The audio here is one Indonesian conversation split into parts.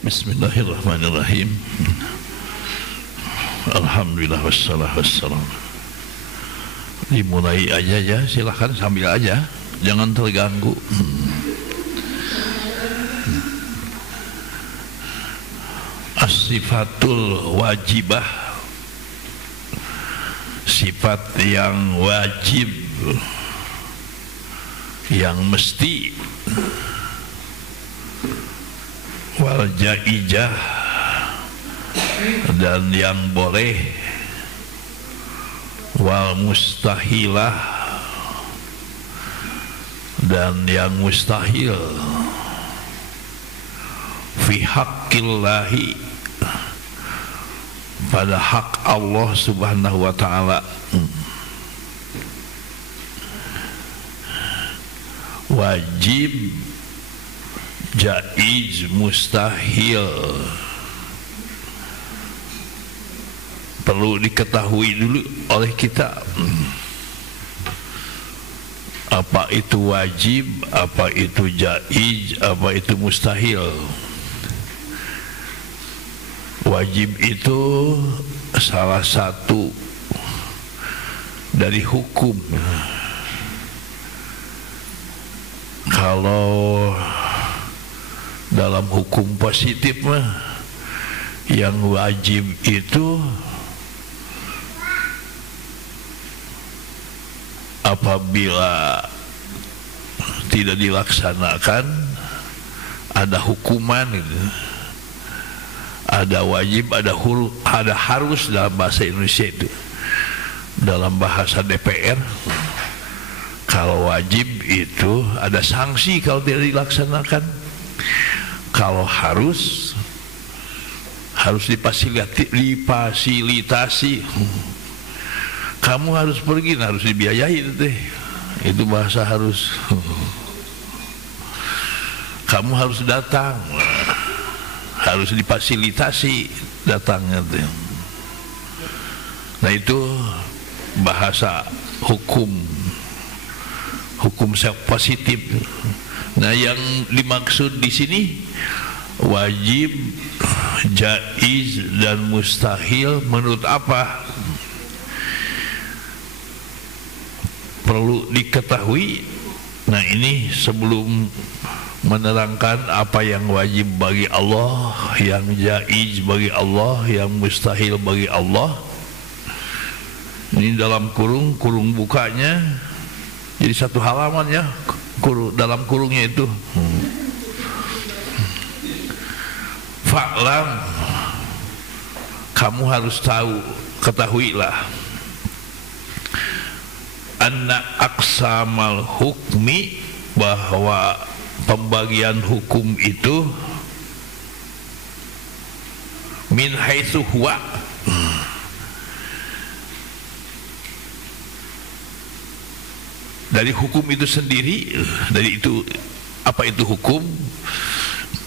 Bismillahirrahmanirrahim. Alhamdulillah wassalam. Dimulai aja ya, silahkan sambil aja, jangan terganggu. As-sifatul wajibah, sifat yang wajib, yang mesti. Wal jaijah, dan yang boleh. Wal mustahilah, dan yang mustahil. Fi haqqillahi, pada hak Allah subhanahu wa ta'ala. Wajib, jaiz, mustahil. Perlu diketahui dulu oleh kita apa itu wajib, apa itu jaiz, apa itu mustahil. Wajib itu salah satu dari hukum. Kalau dalam hukum positif mah, yang wajib itu apabila tidak dilaksanakan ada hukuman gitu. Ada wajib, ada harus dalam bahasa Indonesia itu. Dalam bahasa DPR, kalau wajib itu ada sanksi kalau tidak dilaksanakan. Kalau harus difasilitasi. Kamu harus pergi, harus dibiayai itu teh. Itu bahasa harus. Kamu harus datang, harus difasilitasi datangnya teh. Nah itu bahasa hukum positif. Nah yang dimaksud di sini wajib, jaiz, dan mustahil menurut apa? Perlu diketahui. Nah ini sebelum menerangkan apa yang wajib bagi Allah, yang jaiz bagi Allah, yang mustahil bagi Allah. Ini dalam kurung bukanya jadi satu halaman ya, dalam kurungnya itu. Fa'lam, kamu harus ketahuilah, anna aqsamal hukmi, bahwa pembagian hukum itu min haitsu huwa, dari hukum itu sendiri. Dari itu, apa itu hukum?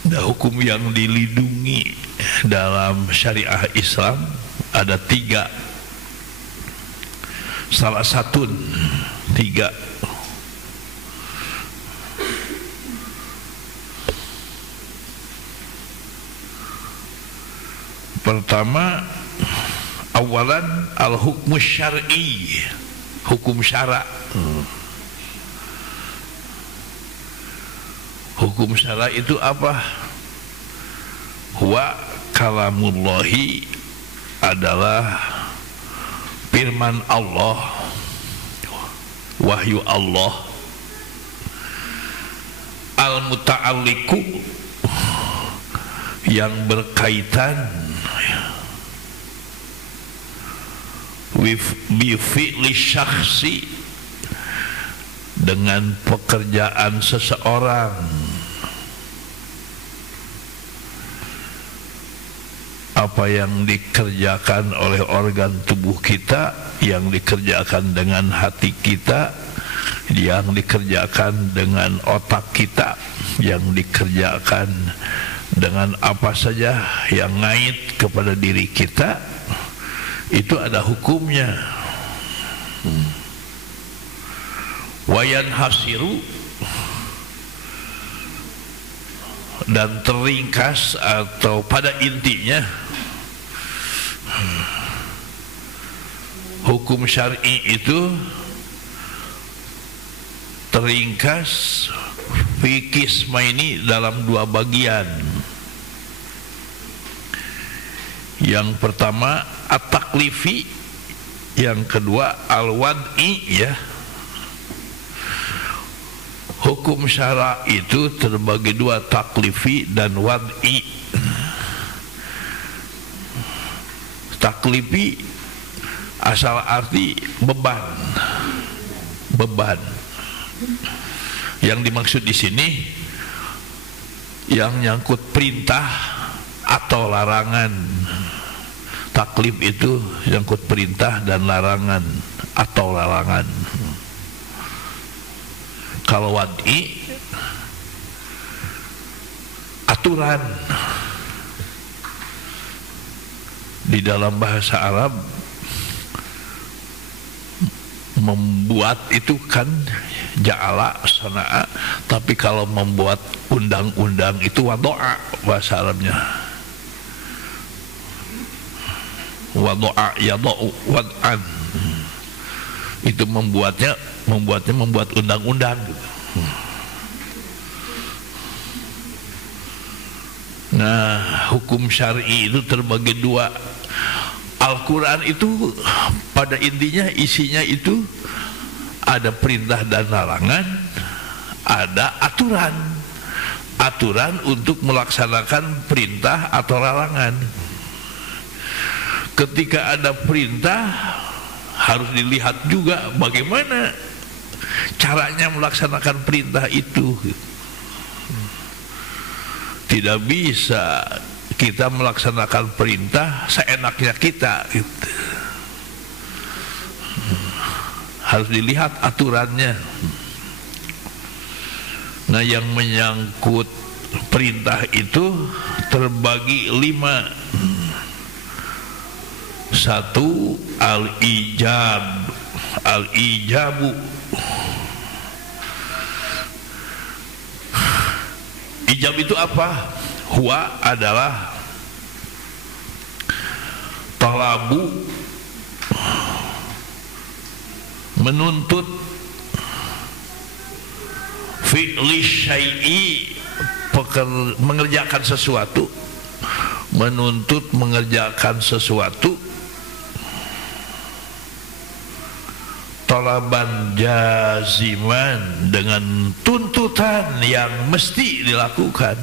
Nah, hukum yang dilindungi dalam syariah Islam ada 3. Salah satu 3. Pertama, awalan al-hukmu syar'i, hukum syara'. Hukum syara' itu apa? Huwa kalamullahi, adalah firman Allah, wahyu Allah, al-muta'alliqu, yang berkaitan bi fi'li syakhsi, dengan pekerjaan seseorang. Apa yang dikerjakan oleh organ tubuh kita, yang dikerjakan dengan hati kita, yang dikerjakan dengan otak kita, yang dikerjakan dengan apa saja yang ngait kepada diri kita, itu ada hukumnya. Wayan hasiru, dan teringkas atau pada intinya hukum syar'i itu teringkas fi qismaini dalam dua bagian. Yang pertama at-taklifi, yang kedua al-wad'i ya. Hukum syara itu terbagi dua, taklifi dan wad'i. Taklifi asal arti beban. Beban. Yang dimaksud di sini yang nyangkut perintah atau larangan. Taklif itu nyangkut perintah dan larangan atau larangan. Kalau wad'i aturan. Di dalam bahasa Arab membuat itu kan ja'ala, sana'a, tapi kalau membuat undang-undang itu wado'a bahasa Arabnya. Wado'a yado'u wad'an. Itu membuat undang-undang gitu. Nah, hukum syar'i itu terbagi dua. Al-Quran itu pada intinya isinya itu ada perintah dan larangan, ada aturan. Aturan untuk melaksanakan perintah atau larangan. Ketika ada perintah, harus dilihat juga bagaimana caranya melaksanakan perintah itu. Tidak bisa kita melaksanakan perintah seenaknya kita gitu. Harus dilihat aturannya. Nah, yang menyangkut perintah itu terbagi 5. 1 al-ijab, al-ijabu. Ijab itu apa? Huwa adalah talabu, menuntut, fi'li syai'i, mengerjakan sesuatu, menuntut mengerjakan sesuatu, talaban jaziman, dengan tuntutan yang mesti dilakukan.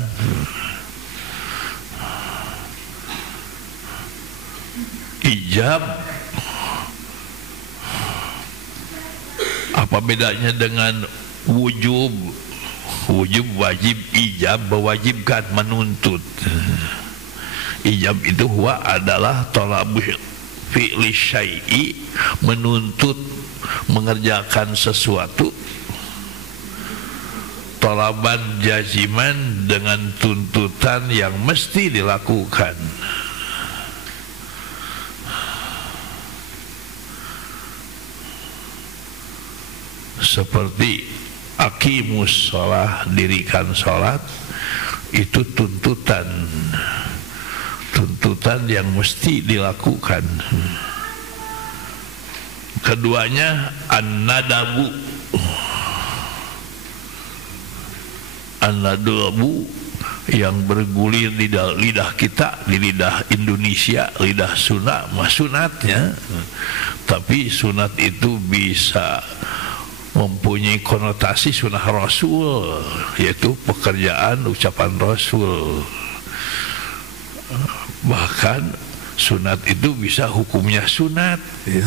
Ijab apa bedanya dengan wujub? Wujub wajib, ijab mewajibkan, menuntut. Ijab itu huwa adalah talabu fi'li syai'i, menuntut mengerjakan sesuatu, talaban jaziman, dengan tuntutan yang mesti dilakukan. Seperti aqimus sholah, dirikan sholat, itu tuntutan, tuntutan yang mesti dilakukan. Keduanya an-nadabu. An-nadabu yang bergulir di lidah kita, di lidah Indonesia, lidah sunat, sunatnya. Tapi sunat itu bisa mempunyai konotasi sunnah Rasul, yaitu pekerjaan ucapan Rasul. Bahkan sunat itu bisa hukumnya sunat ya.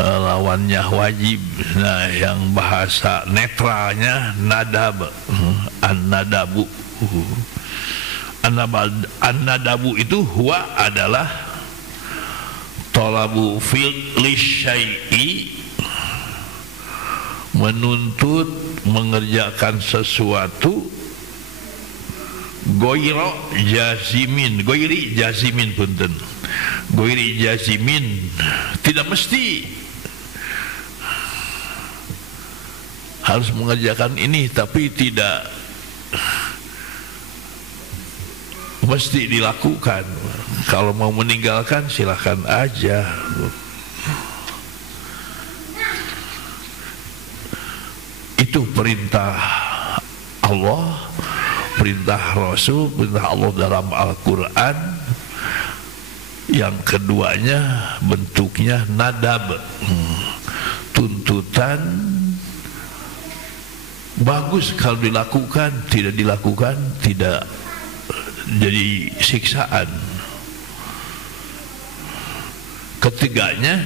Lawannya wajib. Nah, yang bahasa netralnya nadab, an-nadabu. An-nadabu itu huwa adalah talabu fi'li syai'i, menuntut mengerjakan sesuatu, goiro jazimin, goiri jazimin punten, goiri jazimin, tidak mesti harus mengerjakan ini, tapi tidak mesti dilakukan. Kalau mau meninggalkan silakan aja. Itu perintah Allah, perintah Rasul, perintah Allah dalam Al-Quran. Yang keduanya bentuknya nadab, tuntutan. Bagus kalau dilakukan, tidak dilakukan tidak jadi siksaan. Ketiganya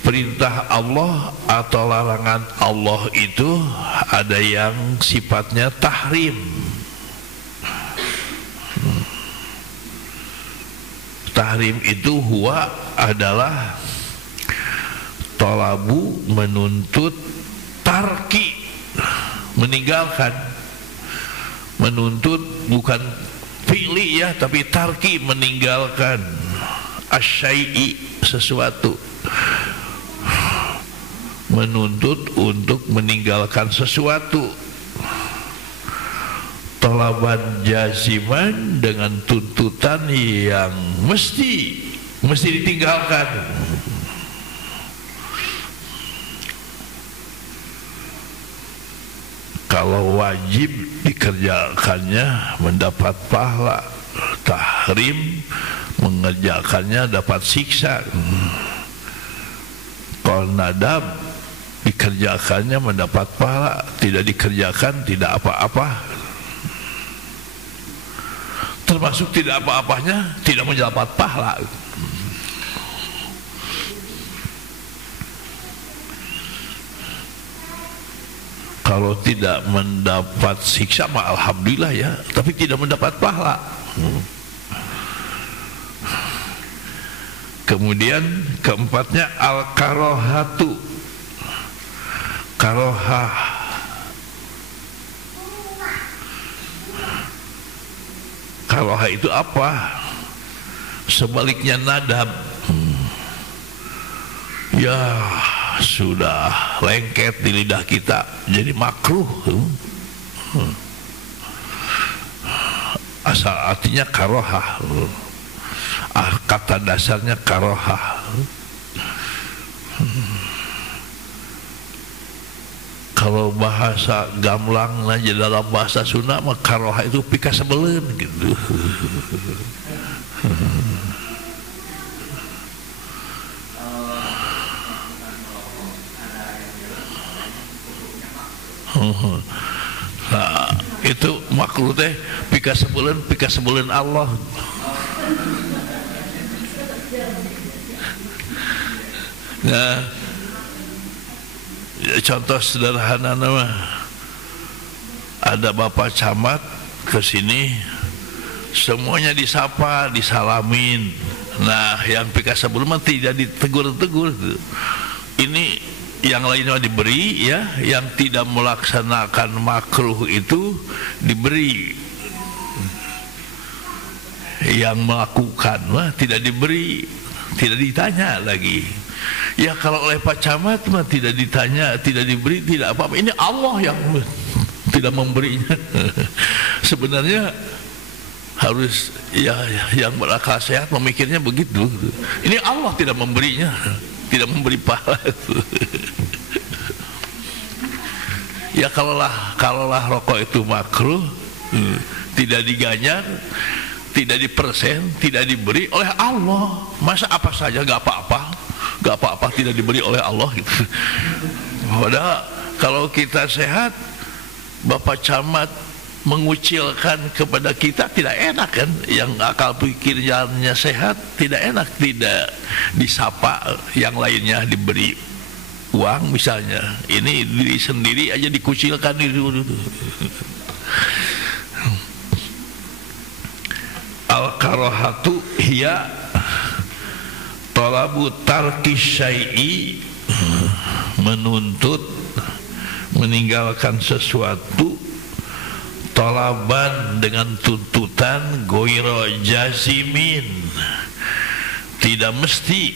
perintah Allah atau larangan Allah itu ada yang sifatnya tahrim. Tahrim itu huwa adalah tolabu, menuntut, tarki, meninggalkan. Menuntut bukan fi'li ya, tapi tarki, meninggalkan. Asyai'i, sesuatu. Menuntut untuk meninggalkan sesuatu. Tolaban jaziman, dengan tuntutan yang mesti ditinggalkan. Kalau wajib dikerjakannya mendapat pahala, tahrim mengerjakannya dapat siksa. Kalau nadab dikerjakannya mendapat pahala, tidak dikerjakan tidak apa-apa. Termasuk tidak apa-apanya tidak mendapat pahala. Kalau tidak mendapat siksa mah alhamdulillah ya, tapi tidak mendapat pahala. Kemudian keempatnya al-karohatu, karohah. Karohah itu apa? Sebaliknya nadab. Ya sudah lengket di lidah kita, jadi makruh. Asal artinya karohah. Kata dasarnya karohah. Kalau bahasa gamblang aja dalam bahasa Sunda mah karohah itu pika sebelen gitu. Nah, itu makruh teh pika sebelen Allah. Nah, ya, contoh sederhana nama, ada bapak camat ke sini, semuanya disapa, disalamin. Nah, yang pika sebelum tidak ditegur-tegur. Ini yang lainnya diberi, ya, yang tidak melaksanakan makruh itu diberi. Yang melakukan mah tidak diberi, tidak ditanya lagi. Ya kalau oleh Pak Camat mah tidak ditanya, tidak diberi, tidak apa-apa. Ini Allah yang tidak memberinya. Sebenarnya harus ya yang berakal sehat memikirnya begitu. Ini Allah tidak memberinya, tidak memberi pahala. Ya kalaulah rokok itu makruh, tidak diganjar, tidak dipersen, tidak diberi oleh Allah. Masa apa saja gak apa-apa tidak diberi oleh Allah gitu. Padahal kalau kita sehat, Bapak Camat mengucilkan kepada kita tidak enak kan. Yang akal pikirnya sehat tidak enak, tidak disapa, yang lainnya diberi uang misalnya. Ini diri sendiri aja dikucilkan itu. Al-karohatu hiya talabu tarki syai'i, menuntut meninggalkan sesuatu, talaban dengan tuntutan, goiro jazimin, tidak mesti.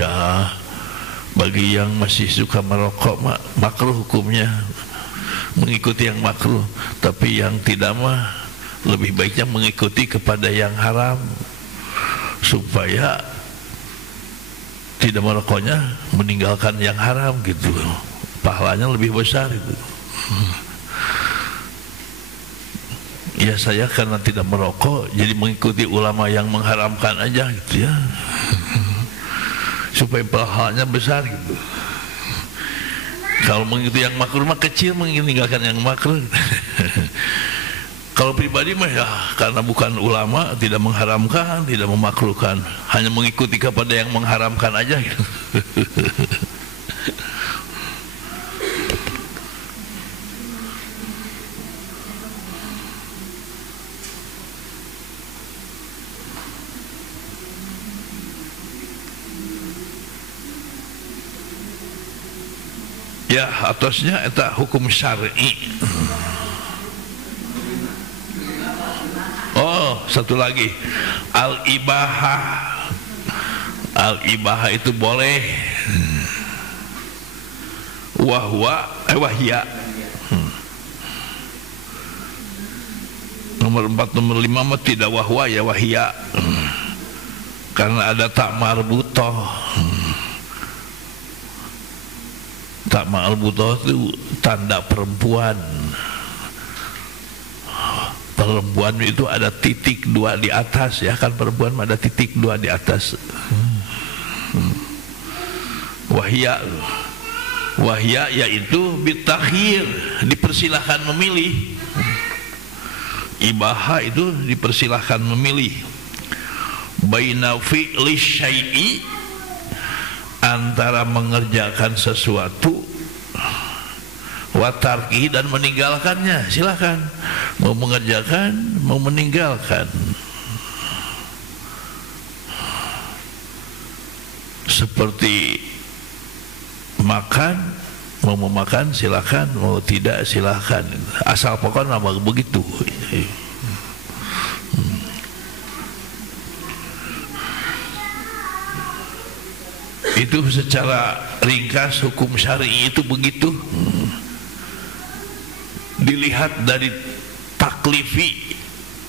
Ya, bagi yang masih suka merokok makruh hukumnya, mengikuti yang makruh. Tapi yang tidak mah lebih baiknya mengikuti kepada yang haram, supaya tidak merokoknya meninggalkan yang haram gitu, pahalanya lebih besar itu. Ya saya karena tidak merokok jadi mengikuti ulama yang mengharamkan aja gitu ya, supaya pahalanya besar gitu. Kalau mengikuti yang makruh mah kecil, meninggalkan yang makruh. Kalau pribadi mah ya karena bukan ulama, tidak mengharamkan, tidak memakruhkan, hanya mengikuti kepada yang mengharamkan aja gitu. Ya, atasnya eta hukum syar'i. Oh, satu lagi, al-ibahah. Al-ibahah itu boleh. Wahya. Nomor 4, nomor 5 mah tidak wahwa ya wahya. Karena ada tak marbutoh. Tak marbutoh itu tanda perempuan. Perempuan itu ada titik 2 di atas ya, kan perempuan ada titik 2 di atas. Wahya yaitu bitakhir, dipersilahkan memilih. Ibaha itu dipersilahkan memilih. Baina fi'li syai'i, antara mengerjakan sesuatu, watarki, dan meninggalkannya. Silakan mau mengerjakan, mau meninggalkan. Seperti makan, mau memakan silakan, mau tidak silakan, asal pokoknya begitu. Itu secara ringkas hukum syar'i itu begitu. Dilihat dari taklifi,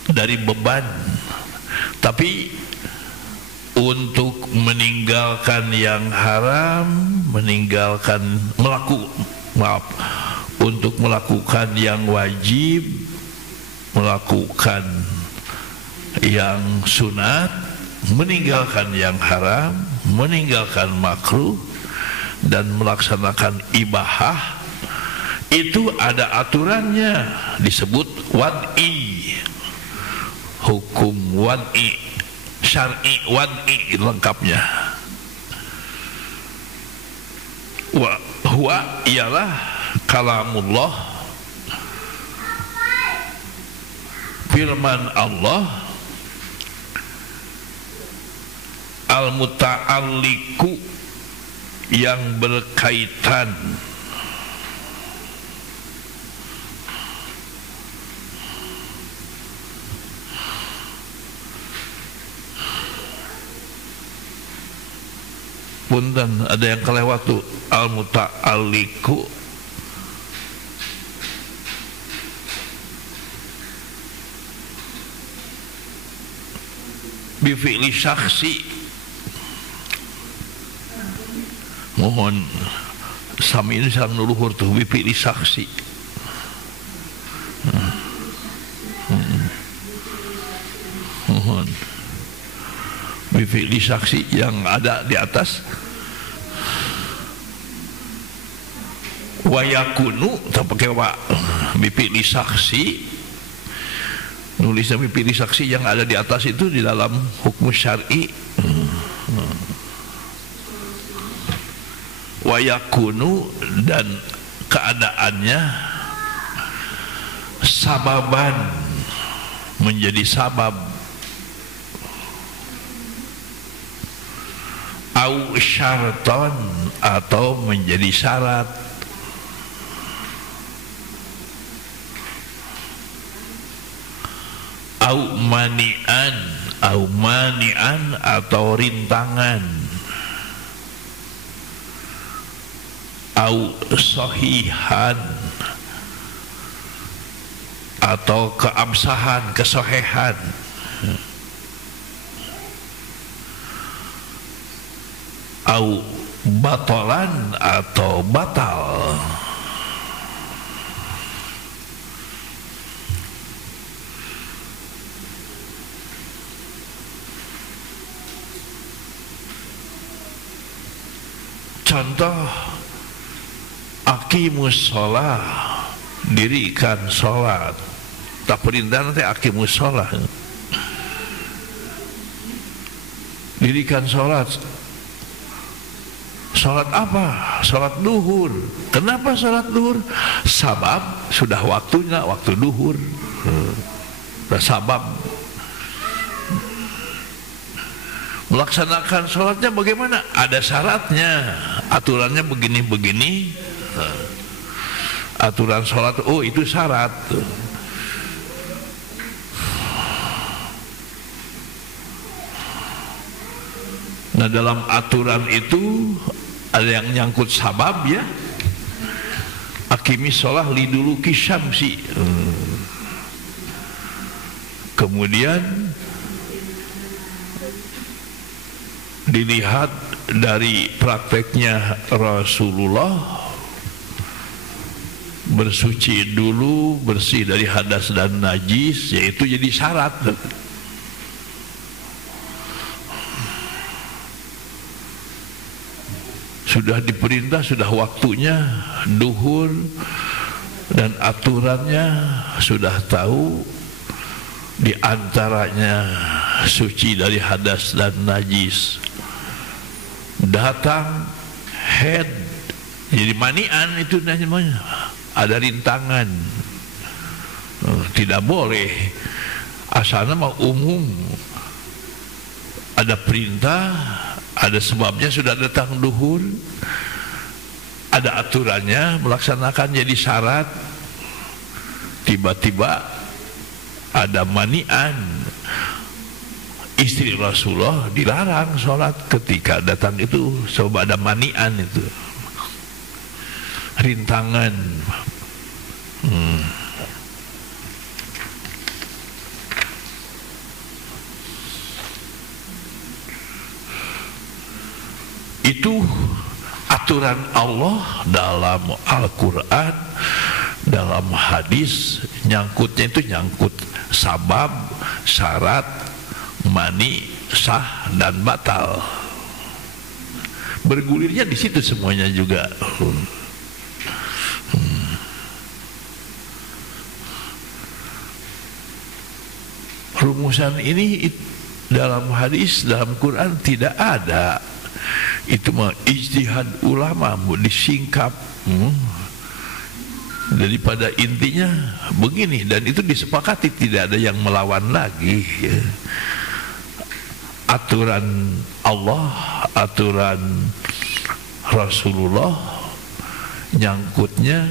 dari beban. Tapi untuk meninggalkan yang haram, untuk melakukan yang wajib, melakukan yang sunat, meninggalkan yang haram, meninggalkan makruh, dan melaksanakan ibahah, itu ada aturannya, disebut wad'i. Hukum wad'i, syar'i wad'i lengkapnya. Huwa ialah kalamullah, firman Allah, al-muta'alliku, yang berkaitan punten ada yang kelewat tuh, al-muta'alliku bi fi'li syakhsi. Mohon sami ini sang nuluhur tuh bi fi'li syakhsi. Mohon bi fi'li syakhsi yang ada di atas. Wa yakunu tak pakai wa, bi fi'li syakhsi, nulisnya bi fi'li syakhsi yang ada di atas itu di dalam hukum syar'i. Wa yakunu, dan keadaannya sababan, menjadi sabab, au syarton, atau menjadi syarat, au mani'an, atau rintangan. au sahihan, atau keabsahan, kesohehan. Au batalan, atau batal. Contoh, aqimus sholah, dirikan sholat. Tak perintah nanti aqimus sholah, dirikan sholat. Sholat apa? Sholat duhur. Kenapa sholat duhur? Sabab sudah waktunya, waktu duhur. Sabab. Melaksanakan sholatnya bagaimana? Ada syaratnya, aturannya begini-begini. Aturan sholat, oh itu syarat. Nah, dalam aturan itu ada yang nyangkut sabab, ya. Aqimis sholah liduluki syamsi. Kemudian dilihat dari prakteknya Rasulullah, bersuci dulu, bersih dari hadas dan najis, yaitu jadi syarat. Sudah diperintah, sudah waktunya duhur, dan aturannya sudah tahu, di antaranya suci dari hadas dan najis. Datang head, jadi manian, itu namanya, ada rintangan, tidak boleh. Asalnya mau umum, ada perintah, ada sebabnya, sudah datang duhur, ada aturannya, melaksanakan jadi syarat. Tiba-tiba ada manian, istri Rasulullah dilarang sholat ketika datang itu, sebab ada manian itu, rintangan. Itu aturan Allah dalam Al-Quran, dalam hadis. Nyangkutnya itu nyangkut sabab, syarat, mani, sah, dan batal. Bergulirnya di situ semuanya juga. Rumusan ini dalam hadis, dalam Quran tidak ada. Itu mah ijtihad ulama, mau disingkap daripada intinya begini, dan itu disepakati, tidak ada yang melawan lagi, ya. Aturan Allah, aturan Rasulullah, nyangkutnya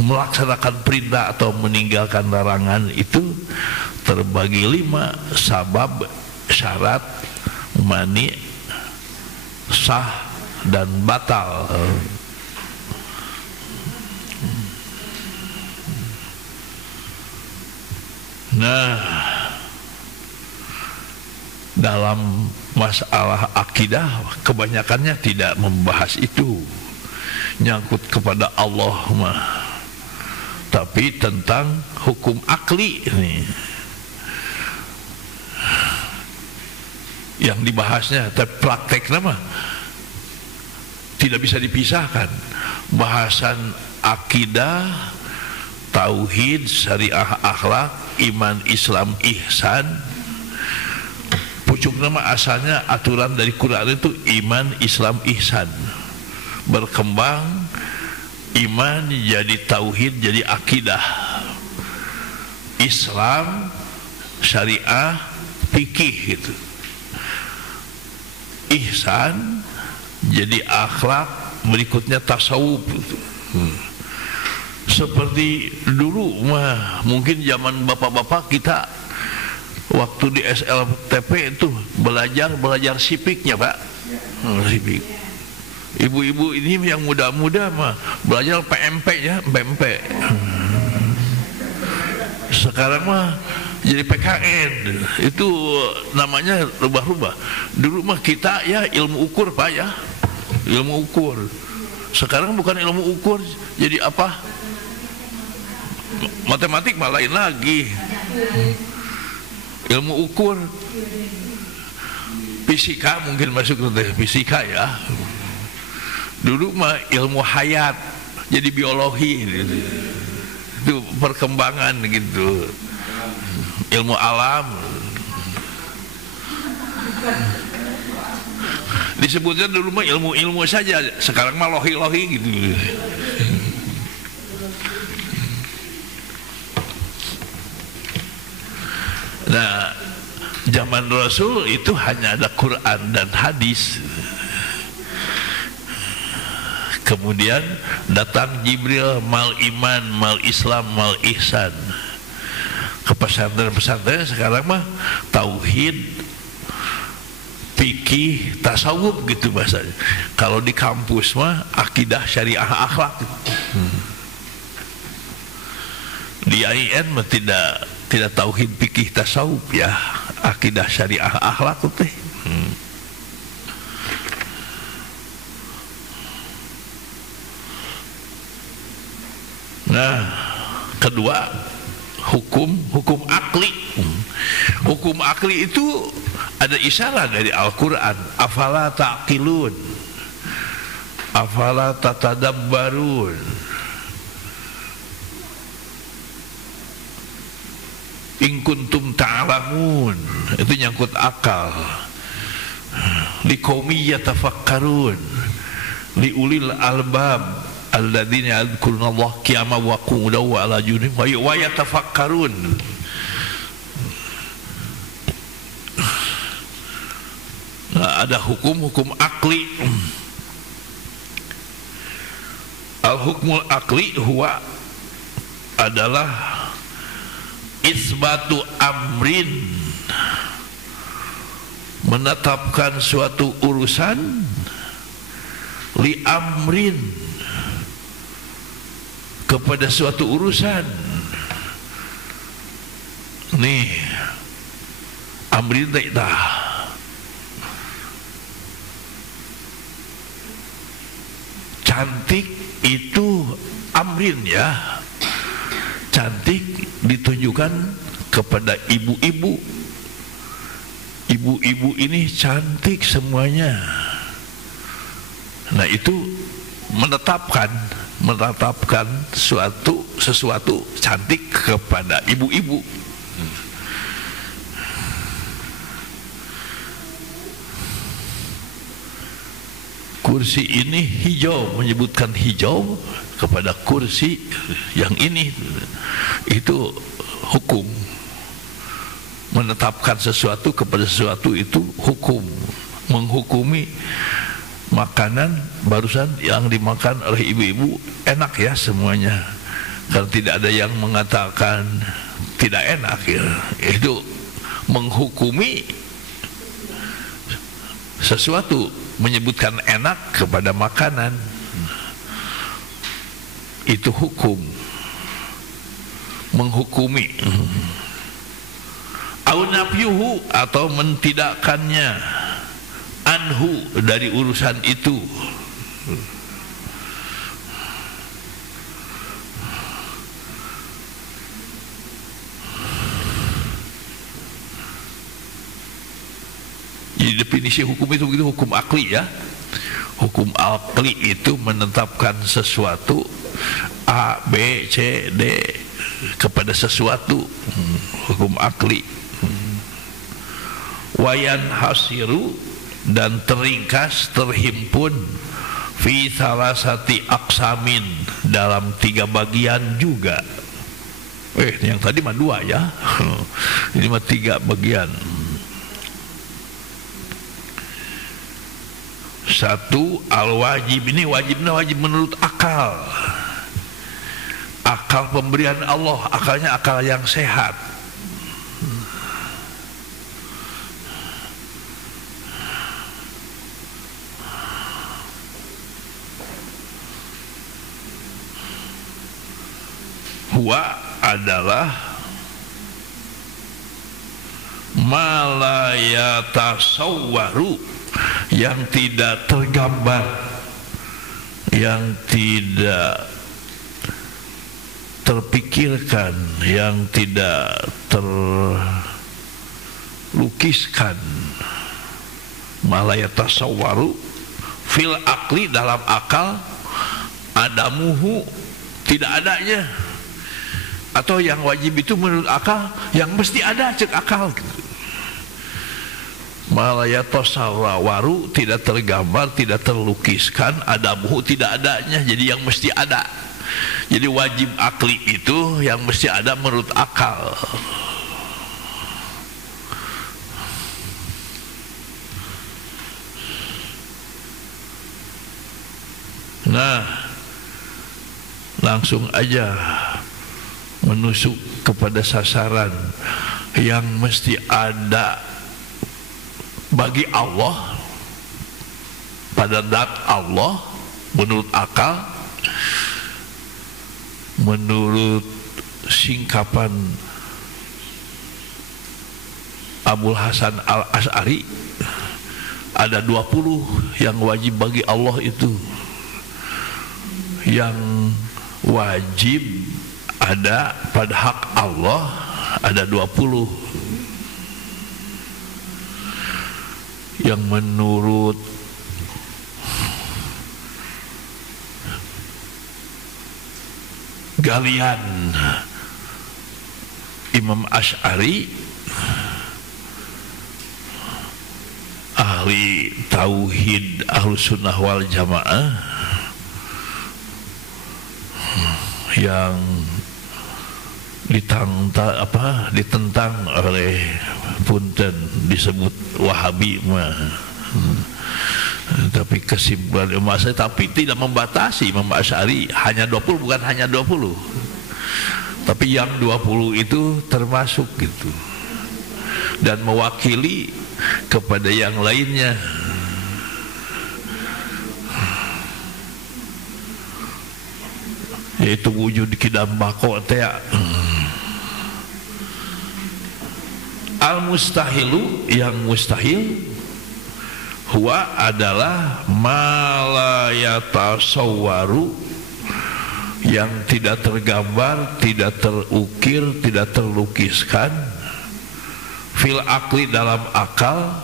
melaksanakan perintah atau meninggalkan larangan itu terbagi 5: sabab, syarat, mani, sah, dan batal. Nah, dalam masalah akidah kebanyakannya tidak membahas itu, nyangkut kepada Allah mah, tapi tentang hukum akli ini yang dibahasnya. Tapi prakteknya mah tidak bisa dipisahkan. Bahasan akidah, tauhid, syariah, akhlak, iman, Islam, ihsan. Pucuk nama asalnya aturan dari Quran itu iman, Islam, ihsan. Berkembang iman jadi tauhid, jadi akidah. Islam, syariah, fikih gitu. Ihsan jadi akhlak, berikutnya tasawuf gitu. Seperti dulu mah, mungkin zaman bapak-bapak kita waktu di SLTP itu belajar sipiknya, Pak. Sipik Ibu-ibu ini yang muda-muda mah belajar PMP ya, PMP. Sekarang mah jadi PKN, itu namanya rubah-rubah. Dulu mah kita ya ilmu ukur Pak ya, ilmu ukur. Sekarang bukan ilmu ukur, jadi apa? Matematik mah lain lagi. Ilmu ukur, fisika mungkin masuk ke fisika ya. Dulu mah ilmu hayat, jadi biologi gitu. Itu perkembangan gitu, ilmu alam disebutnya dulu mah ilmu saja, sekarang mah lohi gitu. Nah, zaman Rasul itu hanya ada Quran dan hadis. Kemudian datang Jibril, mal iman, mal Islam, mal ihsan. Ke pesantren-pesantren sekarang mah tauhid, fikih, tasawuf gitu bahasanya. Kalau di kampus mah akidah, syariah, akhlak. Di AIN mah tidak tauhid, fikih, tasawuf ya, akidah, syariah, akhlak teh. Nah, kedua hukum akli. Hukum akli itu ada isyarat dari Al-Quran. Afala ta'qilun, afala tatadabbarun. In kuntum ta'lamun, itu nyangkut akal. Liqaumi yatafakkarun, liulil albab alladzina yadhkuruna Allah qiyaman wa qu'udan wa ala junubihim wa yatafakkarun. Nah, ada hukum akli. Al-hukmul akli huwa adalah isbatu amrin, menetapkan suatu urusan, li amrin, kepada suatu urusan. Nih amrin dah cantik itu amrin ya. Cantik ditujukan kepada ibu-ibu. Ibu-ibu ini cantik semuanya. Nah itu menetapkan sesuatu cantik kepada ibu-ibu. Kursi ini hijau, menyebutkan hijau kepada kursi yang ini. Itu hukum. Menetapkan sesuatu kepada sesuatu itu hukum. Menghukumi makanan barusan yang dimakan oleh ibu-ibu enak ya semuanya, karena tidak ada yang mengatakan tidak enak ya. Itu menghukumi sesuatu, menyebutkan enak kepada makanan, itu hukum. Menghukumi. Au nafyuhu, atau mentidakkannya, anhu, dari urusan itu. Jadi definisi hukum itu begitu, hukum akli ya. Hukum akli itu menetapkan sesuatu A, B, C, D kepada sesuatu. Hukum akli. Wayan hasiru, dan teringkas, terhimpun, fi salasati aksamin, dalam 3 bagian juga. Yang tadi mah 2 ya. Ini mah 3 bagian. 1, al-wajib. Ini wajibnya wajib menurut akal. Akal pemberian Allah, akalnya akal yang sehat. huwa adalah malayatasawwaru, yang tidak tergambar, yang tidak terpikirkan, yang tidak terlukiskan. Malayatasawwaru fil akli, dalam akal, adamuhu, tidak adanya. Atau yang wajib itu menurut akal, yang mesti ada cek akal gitu. Malayatasawwaru, tidak tergambar, tidak terlukiskan, adamuhu, tidak adanya, jadi yang mesti ada. Jadi wajib akli itu yang mesti ada menurut akal. Nah, langsung aja menusuk kepada sasaran yang mesti ada bagi Allah, pada zat Allah menurut akal, menurut singkapan Abul Hasan Al-Asy'ari, ada 20 yang wajib bagi Allah itu. Yang wajib ada pada hak Allah ada 20. Yang menurut galian Imam Asy'ari, ahli tauhid Ahlus Sunnah wal Jamaah, yang ditentang oleh punten disebut Wahabi mah. Tapi kesimpulan saya, tapi tidak membatasi Imam Asy'ari hanya 20, bukan hanya 20, tapi yang 20 itu termasuk gitu, dan mewakili kepada yang lainnya. Yaitu wujud kidam bako teh. Al mustahilu, yang mustahil, huwa adalah malayatasawwaru, yang tidak tergambar, tidak terukir, tidak terlukiskan, fil akli, dalam akal,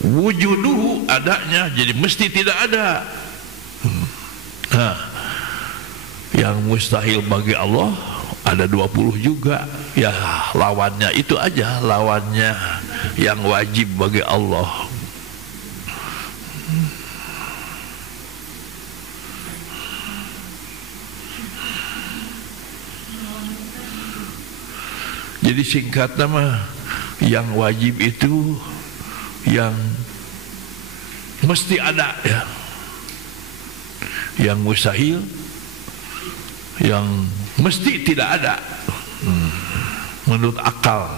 wujuduhu, adanya, jadi mesti tidak ada. Nah, yang mustahil bagi Allah ada 20 juga. Ya lawannya itu aja, lawannya yang wajib bagi Allah. Jadi singkatnya mah, yang wajib itu yang mesti ada ya. Yang mustahil yang mesti tidak ada menurut akal.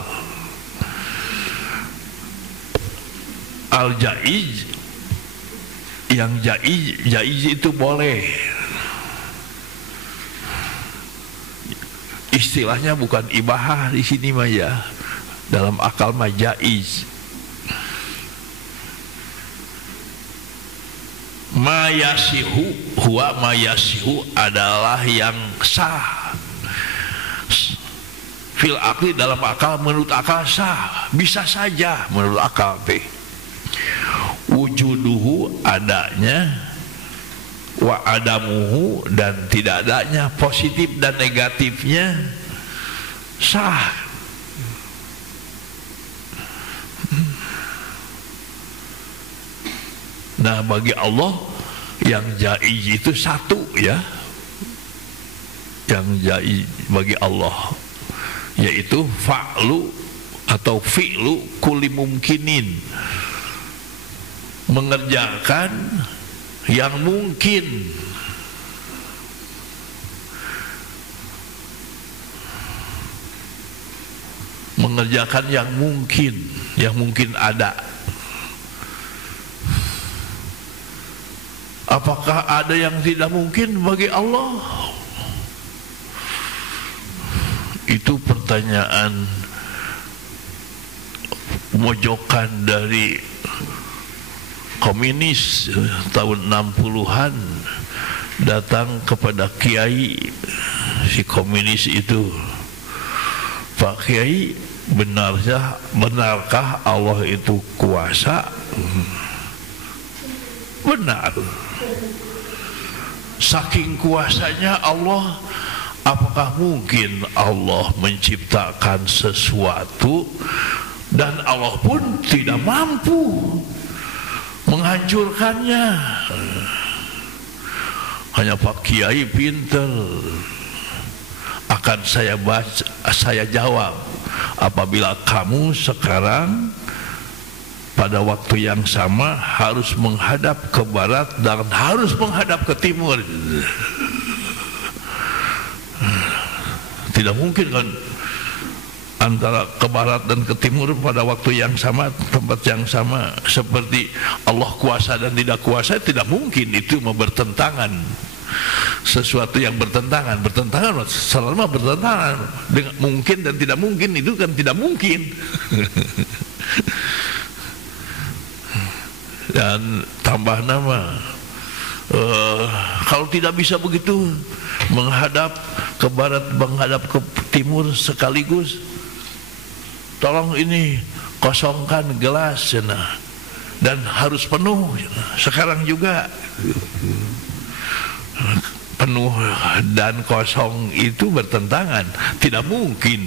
Al-jaiz, yang jaiz itu boleh, istilahnya bukan ibahah di sini mah ya, dalam akal mah jaiz. Mayasihu, huwa mayasihu adalah yang sah fil akli, dalam akal, menurut akal sah, bisa saja menurut akal teh. Wujuduhu, adanya, wa adamuhu, dan tidak adanya, positif dan negatifnya sah. Nah, bagi Allah yang jaiz itu satu ya, yang jaiz bagi Allah yaitu fa'lu atau fi'lu kulli mumkinin, mengerjakan yang mungkin. Mengerjakan yang mungkin ada. Apakah ada yang tidak mungkin bagi Allah? itu pertanyaan mojokan dari komunis tahun 60-an datang kepada kiai si komunis itu, Pak Kiai, benarkah Allah itu kuasa? Benar. Saking kuasanya Allah, apakah mungkin Allah menciptakan sesuatu dan Allah pun tidak mampu menghancurkannya? Hanya Pak Kiai pintar. Akan saya jawab, apabila kamu sekarang pada waktu yang sama harus menghadap ke barat dan harus menghadap ke timur, tidak mungkin kan antara ke barat dan ke timur pada waktu yang sama, tempat yang sama. Seperti Allah kuasa dan tidak kuasa, tidak mungkin, itu bertentangan. Sesuatu yang bertentangan selama bertentangan dengan mungkin dan tidak mungkin, itu kan tidak mungkin. Dan tambah nama, kalau tidak bisa begitu, menghadap ke barat, menghadap ke timur sekaligus, tolong ini kosongkan gelas dan harus penuh sekarang juga. Penuh dan kosong itu bertentangan, tidak mungkin.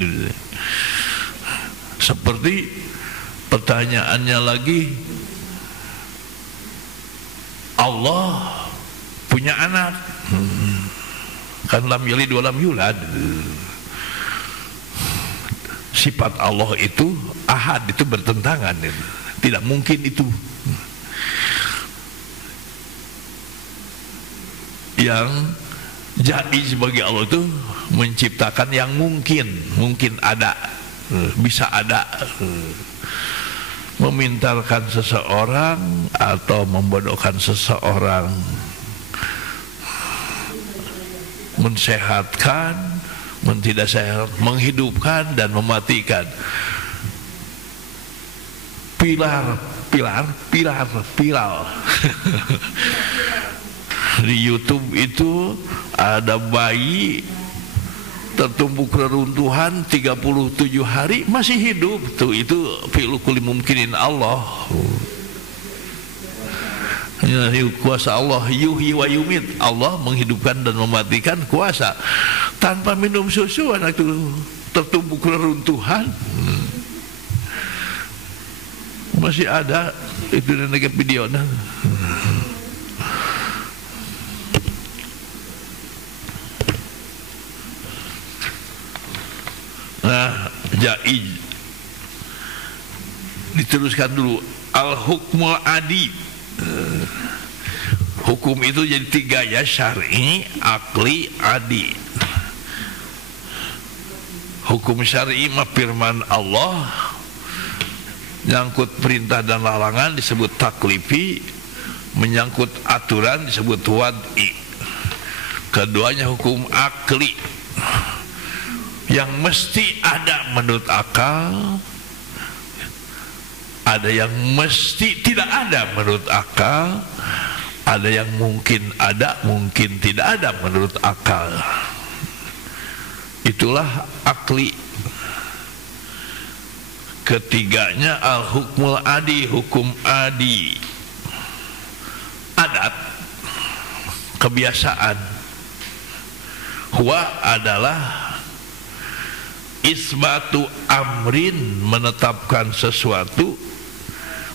Seperti pertanyaannya lagi, Allah punya anak, kan lam yalid wa lam yulad. Sifat Allah itu ahad, itu bertentangan, tidak mungkin itu. Yang jaiz bagi Allah itu menciptakan yang mungkin ada, bisa ada, memintalkan seseorang atau membodohkan seseorang, mensehatkan, tidak sehat, menghidupkan dan mematikan. Pilar di YouTube itu ada bayi tertumbuk reruntuhan 37 hari masih hidup tuh, itu fi'lu kulli mumkinin Allah. Kuasa Allah yuhyi wa yumit, Allah menghidupkan dan mematikan, kuasa. Tanpa minum susu anak itu tertumbuk reruntuhan, masih ada itu nege videonya. Nah, jaiz. Diteruskan dulu, al-hukmul adi. Hukum itu jadi 3 ya, syar'i, akli, adi. Hukum syar'i mah firman Allah, menyangkut perintah dan larangan disebut taklifi, menyangkut aturan disebut wad'i. Keduanya hukum akli, yang mesti ada menurut akal, ada yang mesti tidak ada menurut akal, ada yang mungkin ada, mungkin tidak ada menurut akal. Itulah akli. Ketiganya al-hukmul adi, hukum adi. Adat, kebiasaan. Huwa adalah isbatu amrin, menetapkan sesuatu,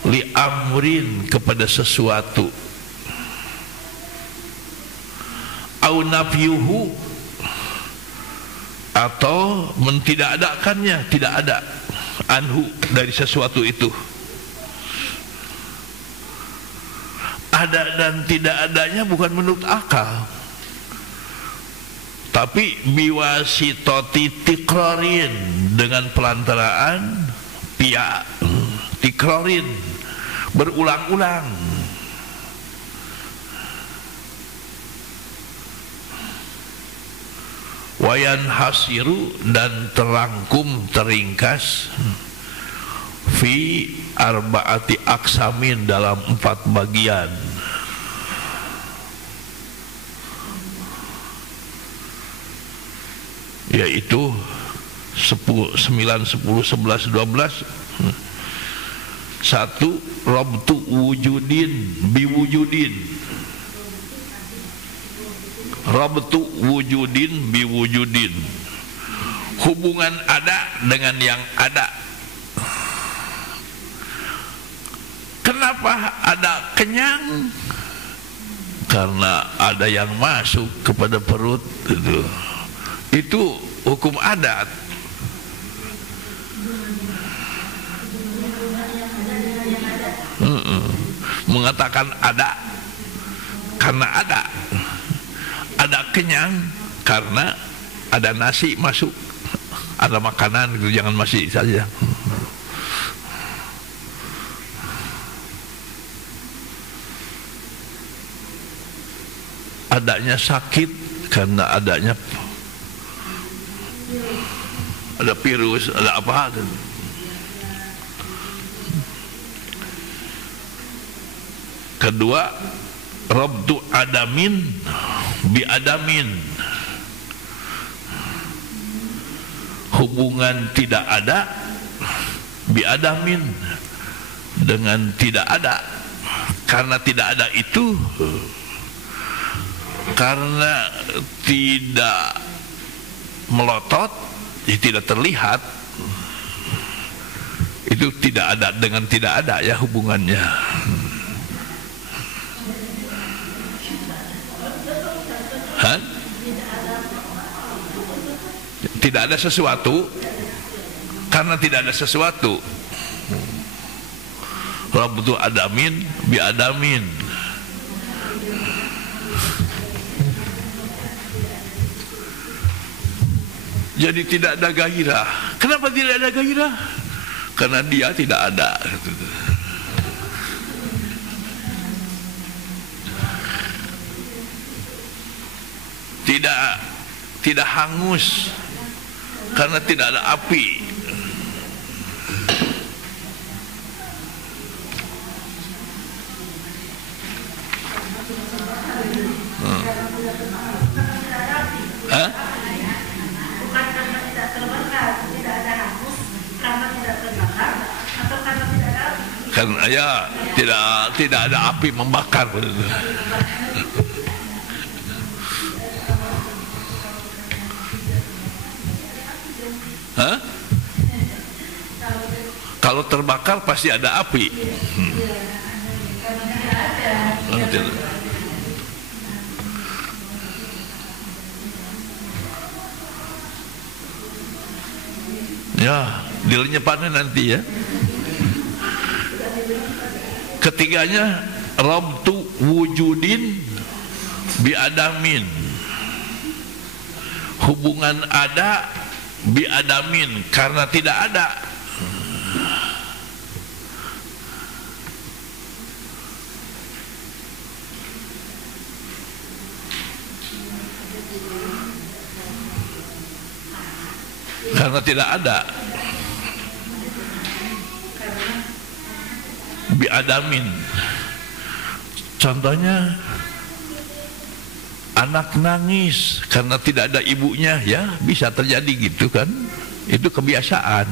li amrin, kepada sesuatu, au nafyuhu, atau mentidakadakannya, tidak ada, anhu, dari sesuatu itu. Ada dan tidak adanya bukan menurut akal, tapi biwasitoti tikrorin, dengan pelantaraan pia, tikrorin, berulang-ulang. wayan hasiru dan terangkum teringkas fi arba'ati aksamin dalam 4 bagian. Yaitu 9, 10, 11, 12. 1. Rabtu wujudin biwujudin. Rabtu wujudin biwujudin. Hubungan ada dengan yang ada. Kenapa ada kenyang? Karena ada yang masuk kepada perut itu. Itu hukum adat. Mengatakan ada karena ada kenyang karena ada nasi masuk, ada makanan gitu, jangan masih saja. Adanya sakit karena adanya ada virus, ada apa gitu. Kedua, rabtu adamin bi adamin. Hubungan tidak ada bi adamin dengan tidak ada. Karena tidak ada itu, karena tidak melotot, ya tidak terlihat. Itu tidak ada dengan tidak ada ya hubungannya. Tidak ada sesuatu karena tidak ada sesuatu. Rabtu adamin bi adamin. Jadi tidak ada gairah. Kenapa tidak ada gairah? Karena dia tidak ada. Tidak hangus karena tidak ada api. Hah? Bukan karena tidak terbakar, tidak ada hangus, karena tidak terbakar, atau karena tidak ada api? Karena ya tidak ada api membakar. Hah? Kalau terbakar pasti ada api. Ya, dilenyepannya nanti ya. Ketiganya rabtu wujudin bi adamin. Hubungan ada bi adamin karena tidak ada. Karena tidak ada. Bi adamin. Contohnya anak nangis karena tidak ada ibunya, ya bisa terjadi gitu kan. Itu kebiasaan.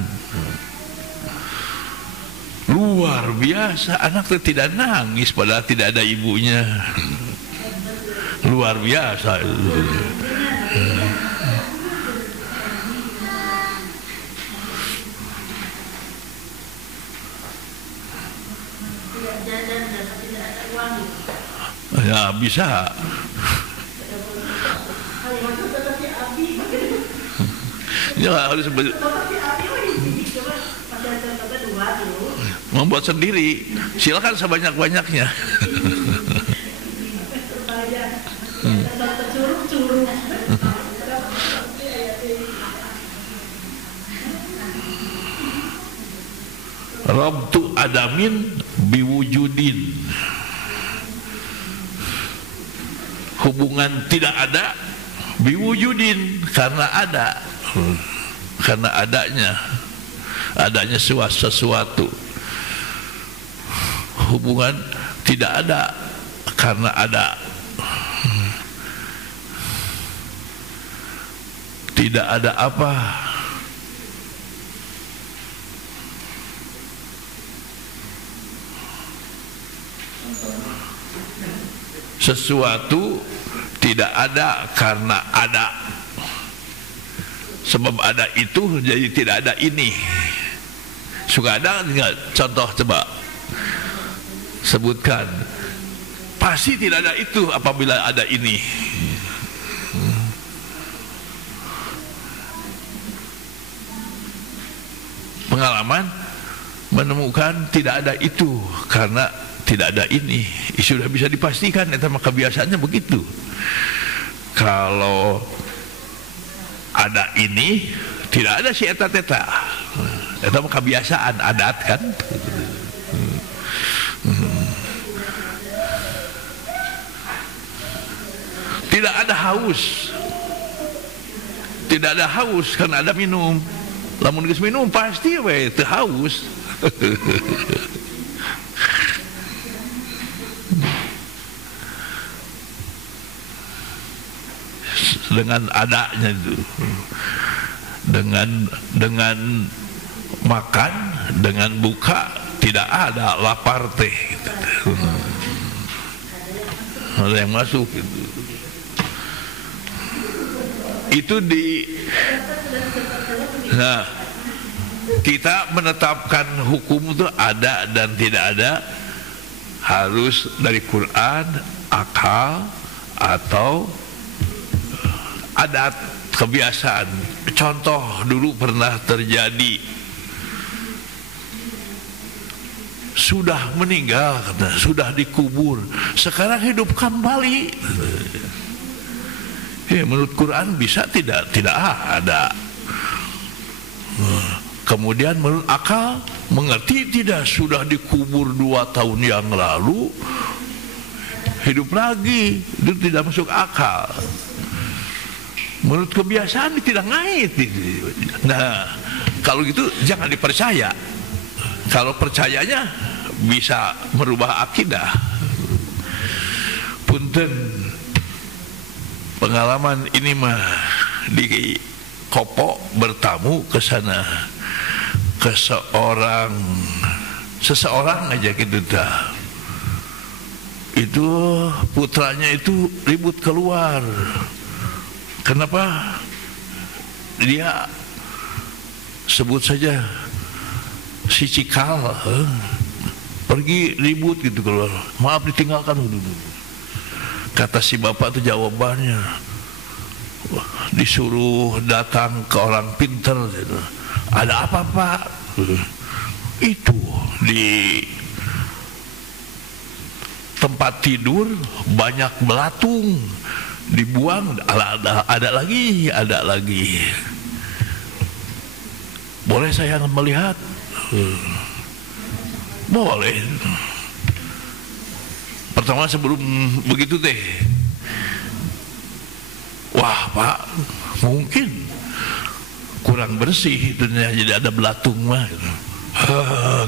Luar biasa, anak itu tidak nangis padahal tidak ada ibunya. Luar biasa. Ya bisa. Ya harus membuat sendiri. Silakan sebanyak-banyaknya. Rabtu adamin biwujudin. Hubungan tidak ada biwujudin, karena ada, karena adanya sesuatu. Hubungan tidak ada karena ada. Tidak ada apa? Sesuatu tidak ada karena ada. Sebab ada itu jadi tidak ada ini. Suka ada enggak? Contoh coba sebutkan. Pasti tidak ada itu apabila ada ini. Pengalaman menemukan tidak ada itu karena tidak ada ini. Sudah bisa dipastikan, itu mah kebiasaannya begitu. Kalau ada ini, tidak ada si eta teta. Itu mah kebiasaan, adat kan. Tidak ada haus. Tidak ada haus karena ada minum. Lamun geus minum pasti we teu haus. Dengan adanya itu, dengan makan, dengan buka, tidak ada lapar teh gitu. Ada yang masuk gitu. Itu nah, kita menetapkan hukum itu ada dan tidak ada harus dari Quran, akal, atau adat, kebiasaan. Contoh dulu pernah terjadi, sudah meninggal, sudah dikubur, sekarang hidup kembali. Menurut Quran bisa tidak? Tidak ada. Kemudian menurut akal mengerti tidak, sudah dikubur 2 tahun yang lalu hidup lagi, itu tidak masuk akal. Menurut kebiasaan tidak ngait. Nah, kalau gitu jangan dipercaya. Kalau percayanya bisa merubah akidah. Punten, pengalaman ini mah di Kopo bertamu ke sana, ke seseorang aja gitu dah. Itu putranya itu ribut keluar. Kenapa? Dia sebut saja si Cikal, pergi ribut gitu keluar. Maaf ditinggalkan dulu. Kata si bapak itu jawabannya, disuruh datang ke orang pintar gitu. Ada apa Pak? Itu di tempat tidur banyak belatung, dibuang, ada lagi. Boleh saya melihat? Boleh. Pertama sebelum begitu teh, wah Pak, mungkin kurang bersih itu, jadi ada belatung mah.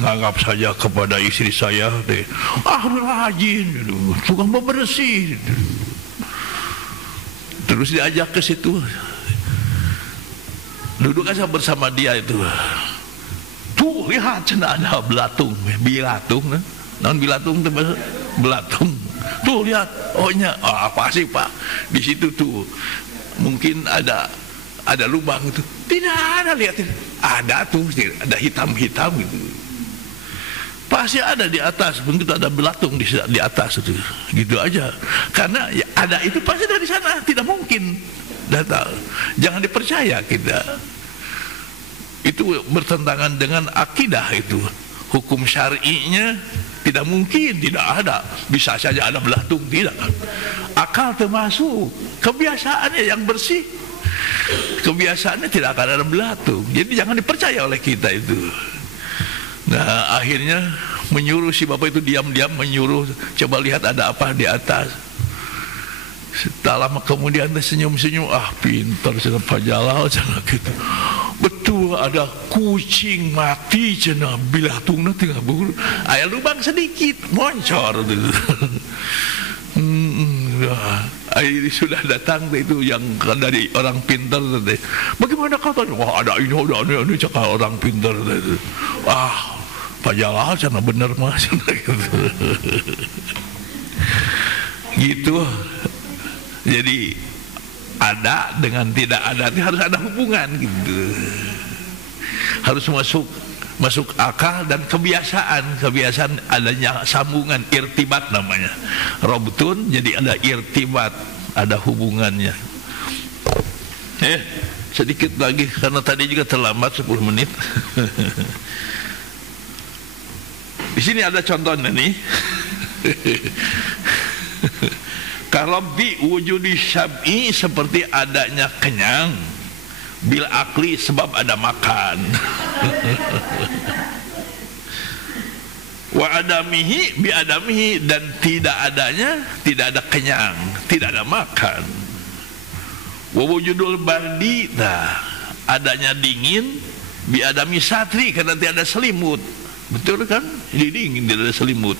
Nganggap saja kepada istri saya deh, rajin, tukang bebersih. Terus diajak ke situ, duduk aja bersama dia itu. Tuh lihat, cina ada belatung, bilatung, non bilatung, belatung. Tuh lihat, ohnya, apa sih Pak? Di situ tuh, mungkin ada lubang itu. Tidak ada, lihatin, ada tuh, ada hitam-hitam gitu. Pasti ada di atas, begitu ada belatung di atas itu, gitu aja. Karena ya, ada itu pasti dari sana, tidak mungkin datang. Jangan dipercaya kita. Itu bertentangan dengan akidah itu. Hukum syar'inya tidak mungkin, tidak ada. Bisa saja ada belatung, tidak. Akal termasuk, kebiasaannya yang bersih. Kebiasaannya tidak akan ada belatung. Jadi jangan dipercaya oleh kita itu. Nah akhirnya menyuruh si bapak itu diam-diam, menyuruh coba lihat ada apa di atas. Tak lama kemudian dia senyum-senyum, ah pintar cina Pak Jalal cina gitu. Betul ada kucing mati cina bilatungna tinggal buru. Aya lubang sedikit, moncor gitu. Ini sudah datang itu yang dari orang pintar tadi. Bagaimana katanya? Wah ada ini cakap orang pintar tadi. Ah Pak Jalal cina bener mah cina gitu. Gitu. Jadi ada dengan tidak ada itu harus ada hubungan gitu. Harus masuk akal dan kebiasaan adanya sambungan, irtibat namanya. Robtun, jadi ada irtibat, ada hubungannya. Sedikit lagi karena tadi juga terlambat 10 menit. Di sini ada contohnya nih. Karabbi wujudi syab'i, seperti adanya kenyang, bil akli sebab ada makan. Wa adamihi bi adamihi, dan tidak adanya tidak ada kenyang, tidak ada makan. Wa wujudul bardi, adanya dingin, bi adami satri, karena tidak ada selimut. Betul kan? Jadi dingin, tidak ada selimut.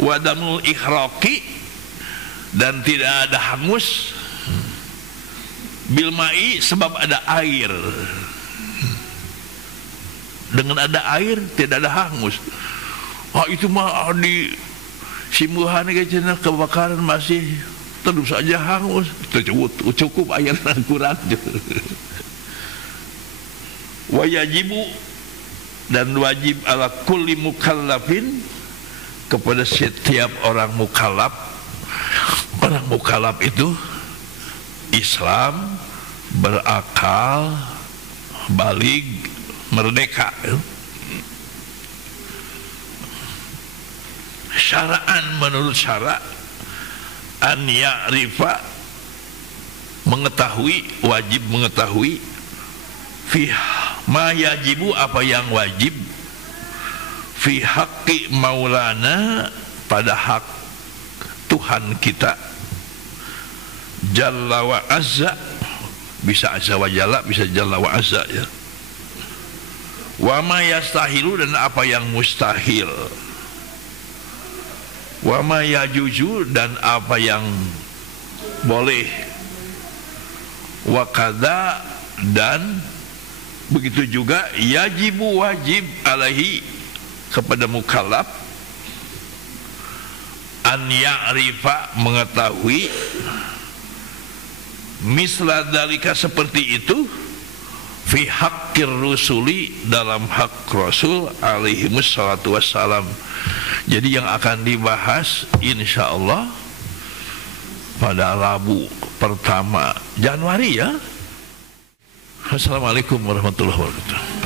Wadamul ikhraqi, dan tidak ada hangus, bilma'i, sebab ada air. Dengan ada air tidak ada hangus. Itu mah di Simbuhan kebakaran masih terus saja hangus. Cukup air kurang. Wayajibu, dan wajib ala kulli mukallafin, kepada setiap orang mukallaf. Orang mukallaf itu Islam, berakal, balig, merdeka. Syara'an, menurut syara', an ya'rifa, mengetahui, wajib mengetahui, fi ma yajibu, apa yang wajib, fi haqqi maulana, pada hak Tuhan kita, jalla wa azza, bisa azza wa jalla, bisa jalla wa azza ya. Wa ma yastahilu, dan apa yang mustahil. Wa ma yajuzu, dan apa yang boleh. Wa kadza, dan begitu juga yajibu, wajib alaihi, kepada mukallaf, an ya'rifa, mengetahui, misla dalika, seperti itu, fi haqqir rusuli, dalam hak Rasul alaihimus salatu wassalam. Jadi yang akan dibahas insyaallah pada Rabu pertama Januari ya. Assalamualaikum warahmatullahi wabarakatuh.